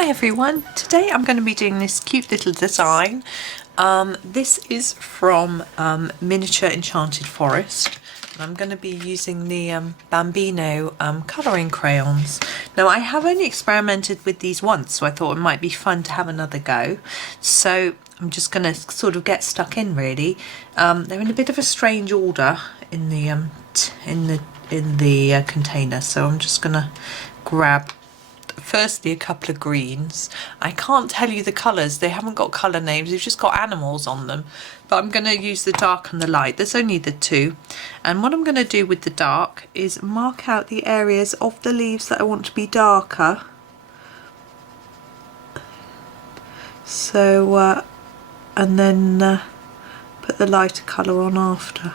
Hi everyone, today I'm going to be doing this cute little design. This is from Miniature Enchanted Forest. And I'm going to be using the Bambino colouring crayons. Now I have only experimented with these once, so I thought it might be fun to have another go. So I'm just going to sort of get stuck in really. They're in a bit of a strange order in the container, so I'm just going to grab firstly a couple of greens. I can't tell you the colours, they haven't got colour names, they've just got animals on them, but I'm going to use the dark and the light. There's only the two, and what I'm going to do with the dark is mark out the areas of the leaves that I want to be darker, so and then put the lighter colour on after.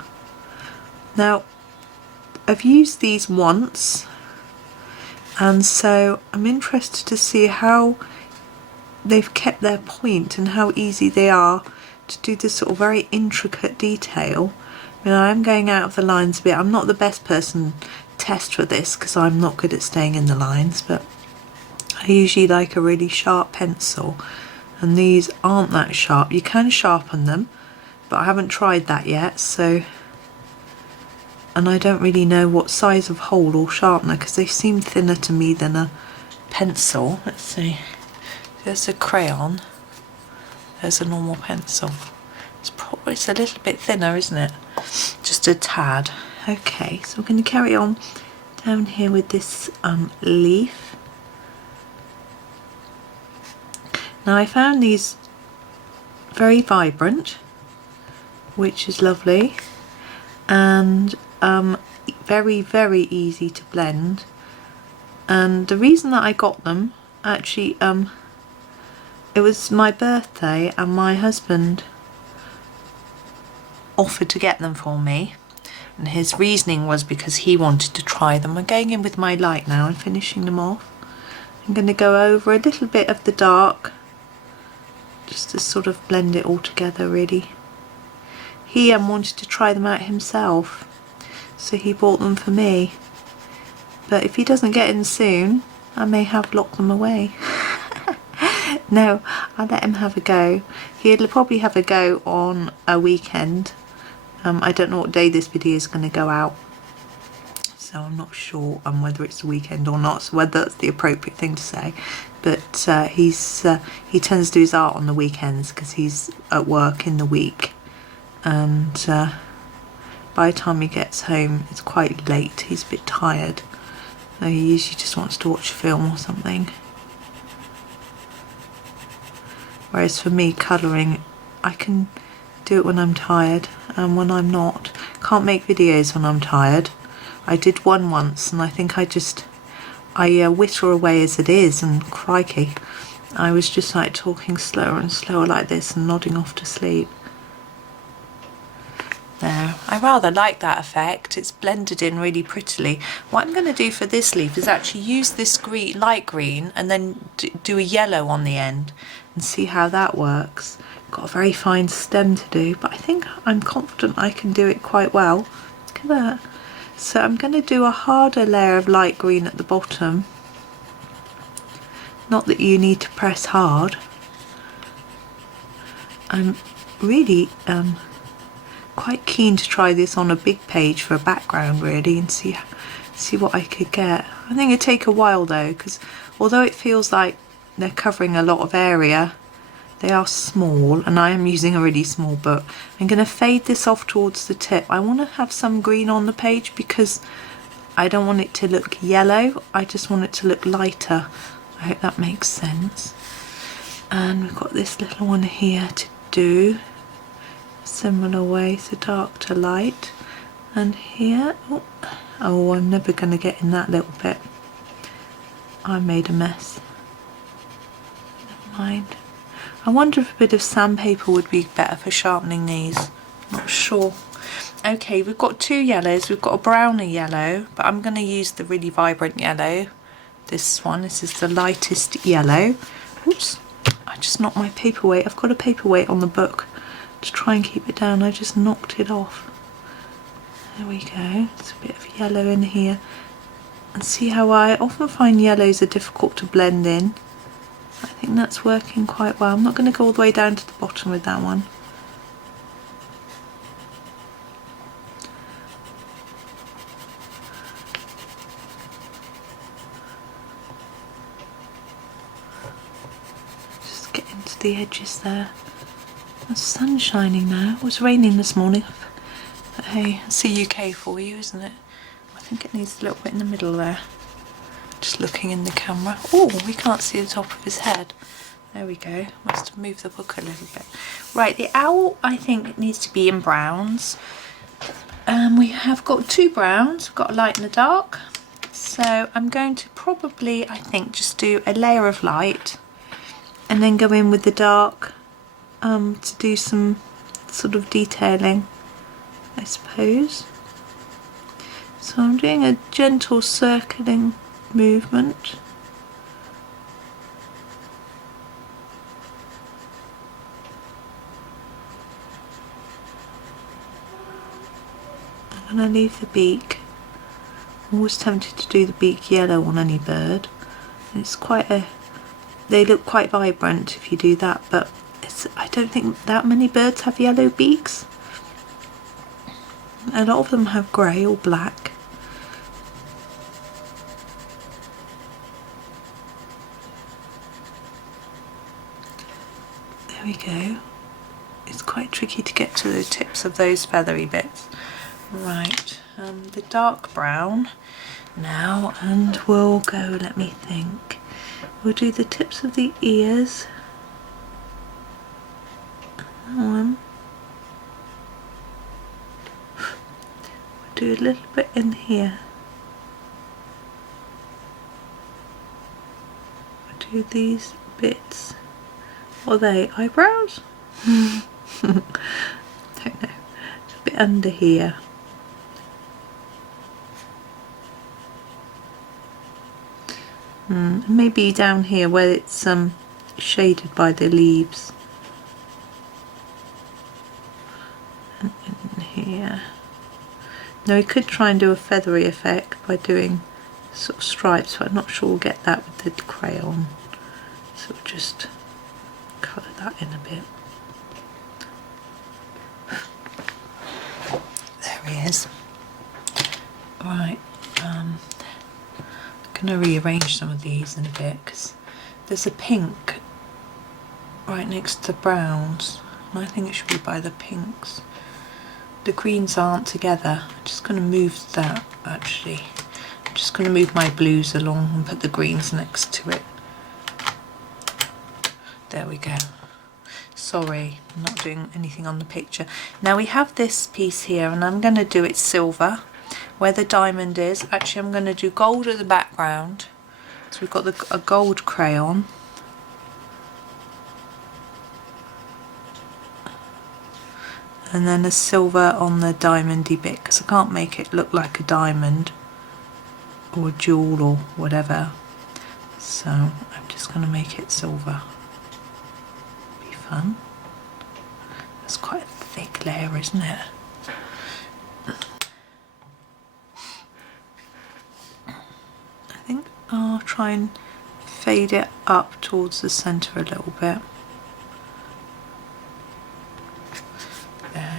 Now I've used these once, and so I'm interested to see how they've kept their point and how easy they are to do this sort of very intricate detail. I mean, I am going out of the lines a bit. I'm not the best person to test for this because I'm not good at staying in the lines, but I usually like a really sharp pencil, and these aren't that sharp. You can sharpen them, but I haven't tried that yet, so. And I don't really know what size of hole or sharpener because they seem thinner to me than a pencil. Let's see, there's a crayon, there's a normal pencil. It's a little bit thinner, isn't it? Just a tad. Okay, so we're going to carry on down here with this leaf. Now I found these very vibrant, which is lovely, and very easy to blend. And the reason that I got them, actually it was my birthday and my husband offered to get them for me, and his reasoning was because he wanted to try them. I'm going in with my light now and finishing them off. I'm going to go over a little bit of the dark just to sort of blend it all together really. He wanted to try them out himself, so he bought them for me, but if he doesn't get in soon I may have locked them away. No, I'll let him have a go. He'll probably have a go on a weekend. I don't know what day this video is going to go out, so I'm not sure whether it's a weekend or not, so whether that's the appropriate thing to say, but he tends to do his art on the weekends because he's at work in the week, and by the time he gets home it's quite late. He's a bit tired, so he usually just wants to watch a film or something. Whereas for me, colouring, I can do it when I'm tired and when I'm not. Can't make videos when I'm tired. I did one once and I think I whitter away as it is, and crikey, I was just like talking slower and slower like this and nodding off to sleep. There, I rather like that effect. It's blended in really prettily. What I'm going to do for this leaf is actually use this green, light green, and then do a yellow on the end and see how that works. Got a very fine stem to do, but I think I'm confident I can do it quite well. Look at that. So I'm going to do a harder layer of light green at the bottom. Not that you need to press hard. I'm really quite keen to try this on a big page for a background really, and see what I could get. I think it'd take a while though, because although it feels like they're covering a lot of area, they are small, and I am using a really small book. I'm going to fade this off towards the tip. I want to have some green on the page because I don't want it to look yellow, I just want it to look lighter. I hope that makes sense. And we've got this little one here to do similar way, so dark to light. And here, oh, I'm never going to get in that little bit. I made a mess. Never mind. I wonder if a bit of sandpaper would be better for sharpening these. Not sure. Okay, we've got two yellows. We've got a browner yellow, but I'm going to use the really vibrant yellow. This one, this is the lightest yellow. Oops, I just knocked my paperweight. I've got a paperweight on the book to try and keep it down. I just knocked it off. There we go. There's a bit of yellow in here. And see how I often find yellows are difficult to blend in. I think that's working quite well. I'm not going to go all the way down to the bottom with that one. Just get into the edges there. The sun's shining now. It was raining this morning. But hey, it's the UK for you, isn't it? I think it needs a little bit in the middle there. Just looking in the camera. Oh, we can't see the top of his head. There we go. Must have moved the book a little bit. Right, the owl I think needs to be in browns. We have got two browns. We've got a light and a dark. So I'm going to probably, I think, just do a layer of light and then go in with the dark to do some sort of detailing, I suppose. So I'm doing a gentle circling movement. I'm going to leave the beak. I'm always tempted to do the beak yellow on any bird. It's quite a, they look quite vibrant if you do that, but I don't think that many birds have yellow beaks. A lot of them have grey or black. There we go. It's quite tricky to get to the tips of those feathery bits. Right, the dark brown now, and we'll go, let me think, we'll do the tips of the ears. We'll do a little bit in here. We'll do these bits. What are they, eyebrows? Don't know. It's a bit under here. Maybe down here where it's shaded by the leaves. And in here. Now we could try and do a feathery effect by doing sort of stripes, but I'm not sure we'll get that with the crayon. So we'll just colour that in a bit. There he is. Right. I'm going to rearrange some of these in a bit because there's a pink right next to the browns, and I think it should be by the pinks. The greens aren't together. I'm just going to move that actually. I'm just going to move my blues along and put the greens next to it. There we go. Sorry, I'm not doing anything on the picture. Now we have this piece here, and I'm going to do it silver. Where the diamond is, actually I'm going to do gold at the background. So we've got a gold crayon. And then a silver on the diamondy bit, because I can't make it look like a diamond or a jewel or whatever. So I'm just going to make it silver. Be fun. That's quite a thick layer, isn't it? I think I'll try and fade it up towards the centre a little bit.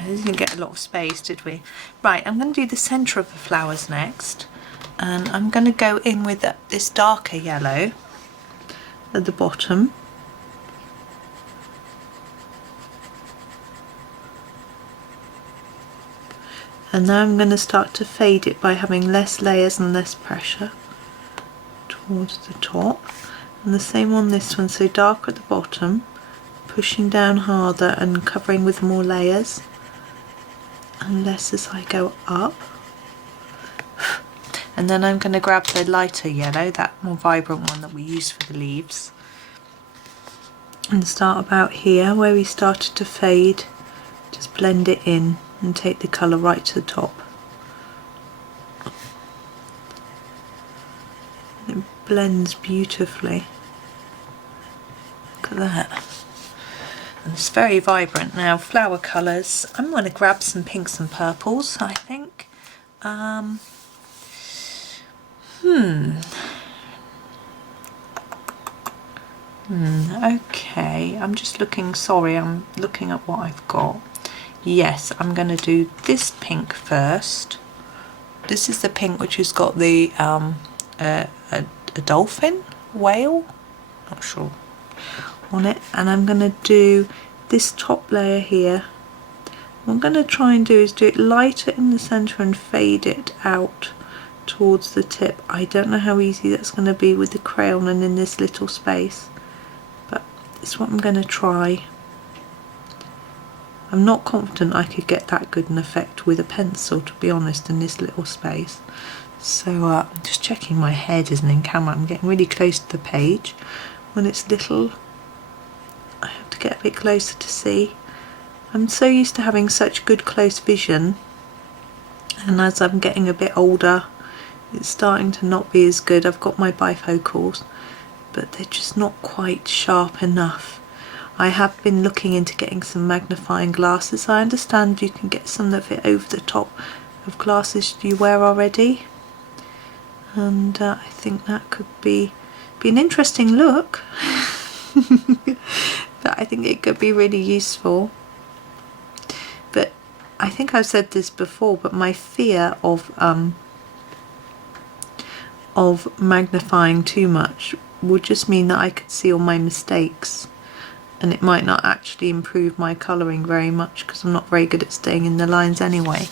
We didn't get a lot of space, did we? Right, I'm going to do the centre of the flowers next, and I'm going to go in with this darker yellow at the bottom. And now I'm going to start to fade it by having less layers and less pressure towards the top. And the same on this one, so dark at the bottom, pushing down harder and covering with more layers. And less as I go up. And then I'm going to grab the lighter yellow, that more vibrant one that we use for the leaves, and start about here where we started to fade. Just blend it in and take the colour right to the top. It blends beautifully. Look at that. And it's very vibrant. Now, flower colours, I'm going to grab some pinks and purples, I think. Okay, I'm just looking, sorry, I'm looking at what I've got. Yes, I'm going to do this pink first. This is the pink which has got the a dolphin, whale, not sure, on it, and I'm going to do this top layer here. What I'm going to try and do is do it lighter in the centre and fade it out towards the tip. I don't know how easy that's going to be with the crayon and in this little space, but it's what I'm going to try. I'm not confident I could get that good an effect with a pencil, to be honest, in this little space. So I'm just checking my head isn't in camera. I'm getting really close to the page. When it's little, I have to get a bit closer to see. I'm so used to having such good close vision, and as I'm getting a bit older, it's starting to not be as good. I've got my bifocals, but they're just not quite sharp enough. I have been looking into getting some magnifying glasses. I understand you can get some that fit over the top of glasses you wear already, and I think that could be an interesting look. But I think it could be really useful. But I think I've said this before, but my fear of magnifying too much would just mean that I could see all my mistakes, and it might not actually improve my colouring very much because I'm not very good at staying in the lines anyway.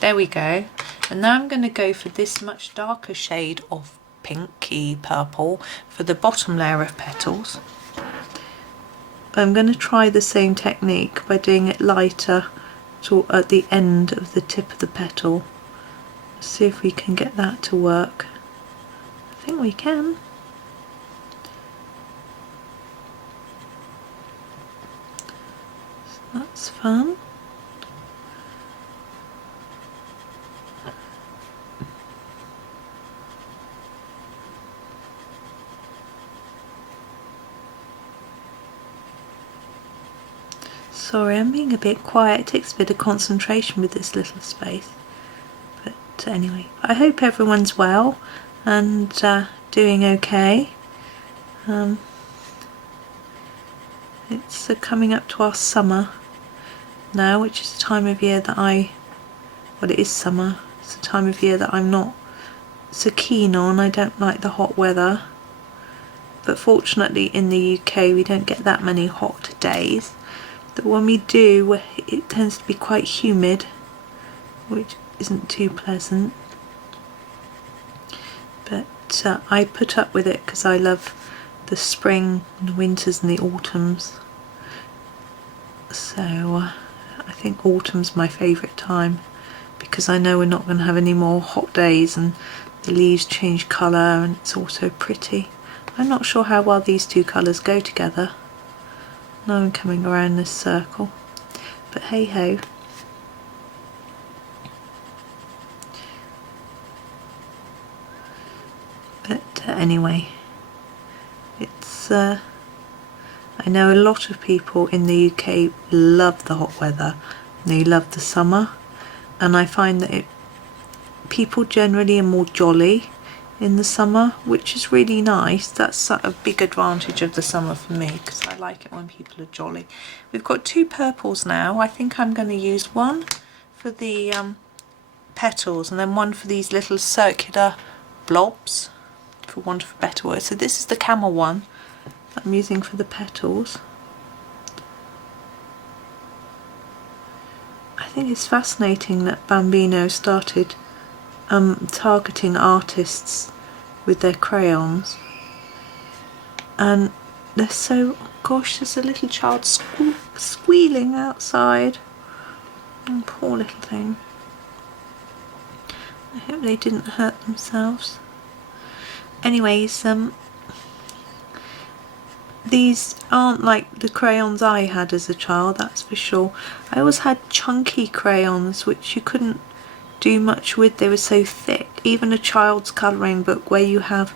There we go. And now I'm going to go for this much darker shade of pinky purple for the bottom layer of petals. I'm going to try the same technique by doing it lighter at the end of the tip of the petal. See if we can get that to work. I think we can. So that's fun. Sorry, I'm being a bit quiet. It takes a bit of concentration with this little space. But anyway, I hope everyone's well and doing okay. It's coming up to our summer now, which is the time of year that well, it is summer. It's the time of year that I'm not so keen on. I don't like the hot weather. But fortunately in the UK we don't get that many hot days. But when we do, it tends to be quite humid, which isn't too pleasant. But I put up with it because I love the spring, the winters and the autumns. So I think autumn's my favourite time because I know we're not going to have any more hot days and the leaves change colour and it's also pretty. I'm not sure how well these two colours go together. Now I'm coming around this circle, but hey ho. But anyway, it's I know a lot of people in the UK love the hot weather and they love the summer, and I find that people generally are more jolly in the summer, which is really nice. That's a big advantage of the summer for me because I like it when people are jolly. We've got two purples now. I think I'm going to use one for the petals and then one for these little circular blobs, for want of a better word. So this is the camel one that I'm using for the petals. I think it's fascinating that Bambino started targeting artists with their crayons, and they're so, oh gosh, there's a little child squealing outside. Oh, poor little thing. I hope they didn't hurt themselves. Anyways, these aren't like the crayons I had as a child, that's for sure. I always had chunky crayons which you couldn't do much with. They were so thick. Even a child's colouring book where you have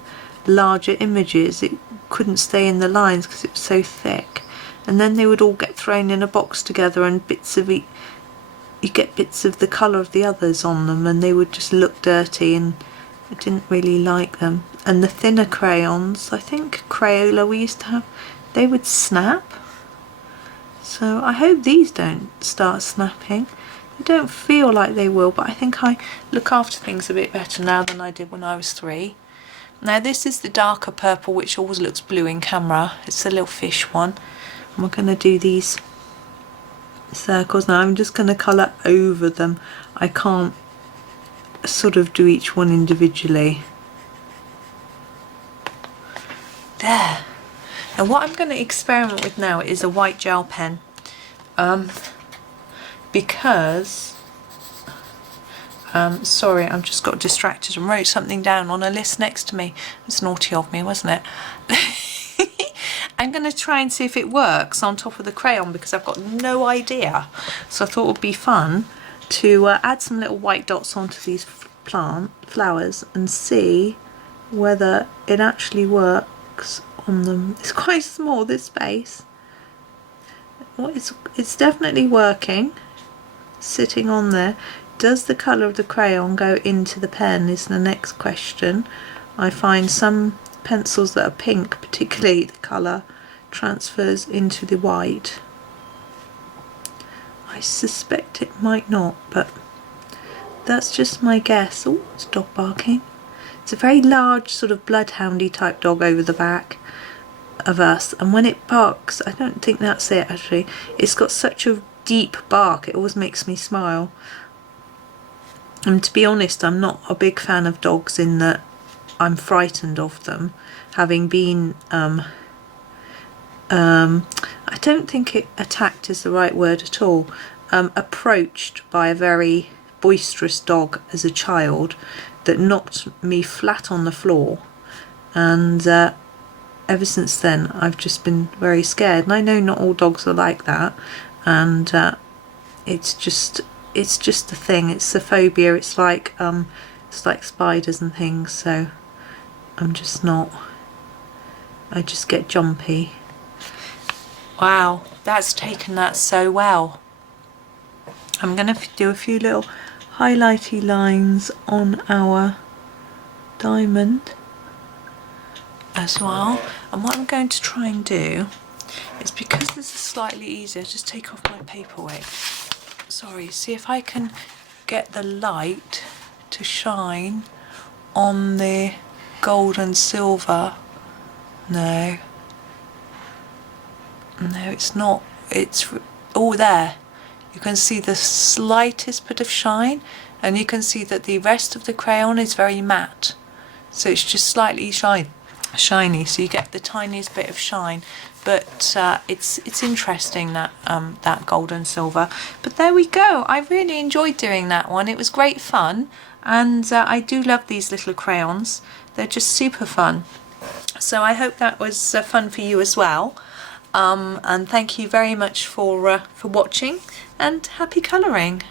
larger images, it couldn't stay in the lines because it was so thick, and then they would all get thrown in a box together and bits of each, you get bits of the colour of the others on them and they would just look dirty, and I didn't really like them. And the thinner crayons, I think Crayola we used to have, they would snap. So I hope these don't start snapping. They don't feel like they will, but I think I look after things a bit better now than I did when I was 3. Now this is the darker purple, which always looks blue in camera. It's the little fish one. And we're going to do these circles now. I'm just going to colour over them. I can't sort of do each one individually. There. And what I'm going to experiment with now is a white gel pen, because sorry, I've just got distracted and wrote something down on a list next to me. It's naughty of me, wasn't it? I'm going to try and see if it works on top of the crayon, because I've got no idea. So I thought it would be fun to add some little white dots onto these flowers and see whether it actually works on them. It's quite small, this space. Well, it's definitely working, sitting on there. Does the colour of the crayon go into the pen is the next question. I find some pencils that are pink, particularly the colour transfers into the white. I suspect it might not, but that's just my guess. Oh, it's a dog barking. It's a very large sort of bloodhoundy type dog over the back of us, and when it barks, I don't think that's it actually. It's got such a deep bark, it always makes me smile. And to be honest, I'm not a big fan of dogs in that I'm frightened of them, having been I don't think attacked is the right word at all, approached by a very boisterous dog as a child that knocked me flat on the floor, and ever since then I've just been very scared. And I know not all dogs are like that, and it's just a thing. It's a phobia. It's like spiders and things. So I'm just not. I just get jumpy. Wow, that's taken that so well. I'm gonna do a few little highlighty lines on our diamond as well. And what I'm going to try and do is, because this is slightly easier, just take off my paperweight. Sorry, see if I can get the light to shine on the gold and silver. No, it's not. It's all there. You can see the slightest bit of shine, and you can see that the rest of the crayon is very matte, so it's just slightly shiny, so you get the tiniest bit of shine. But it's interesting that that gold and silver. But there we go. I really enjoyed doing that one. It was great fun, and I do love these little crayons. They're just super fun. So I hope that was fun for you as well. And thank you very much for watching, and happy colouring.